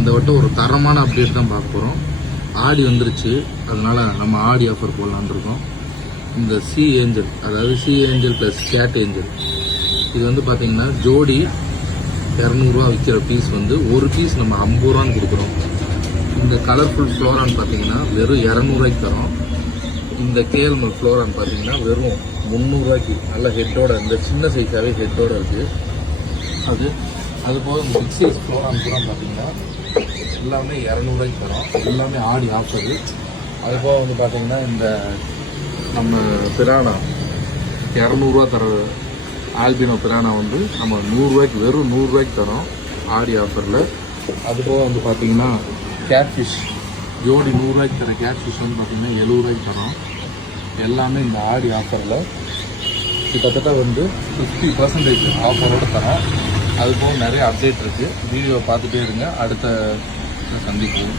இந்த வட்டம் ஒரு தரமான அப்டேட் தான் பார்க்க போகிறோம். ஆடி வந்துருச்சு, அதனால நம்ம ஆடி ஆஃபர் போடலான்னு இருக்கோம். இந்த சி ஏஞ்சல், அதாவது sea angel plus cat angel, இது வந்து பார்த்தீங்கன்னா ஜோடி 200 விற்கிற பீஸ் வந்து ஒரு பீஸ் நம்ம 50 ரூபான்னு கொடுக்குறோம். இந்த கலர்ஃபுல் ஃப்ளோரான்னு பார்த்தீங்கன்னா வெறும் 200 தரோம். இந்த கேஎல்மல் ஃப்ளோரான்னு பார்த்தீங்கன்னா வெறும் 300 நல்ல ஹெட்டோட, இந்த சின்ன சைஸாகவே ஹெட்டோட இருக்குது. அது போக இந்த பிக் சைஸ் ஃப்ளோரான் கூட பார்த்தீங்கன்னா எல்லாமே 200 தரோம். எல்லாமே ஆடி ஆஃபரு. அது போக வந்து பார்த்தீங்கன்னா இந்த நம்ம பிரானா 200 தர ஆல்பினோ பிரானா வந்து நம்ம 100 வெறும் 100 தரோம் ஆடி ஆஃபரில். அது போக வந்து பார்த்தீங்கன்னா கேட்ஃபிஷ் ஜோடி 100 தர கேட்ஃபிஷ் வந்து பார்த்தீங்கன்னா 70 தரோம். எல்லாமே இந்த ஆடி ஆஃபரில் கிட்டத்தட்ட வந்து 50% ஆஃபரோடு தரோம். அது போக நிறைய அப்டேட் இருக்குது. வீடியோவை பார்த்துட்டே இருங்க. அடுத்த சந்திப்போம்.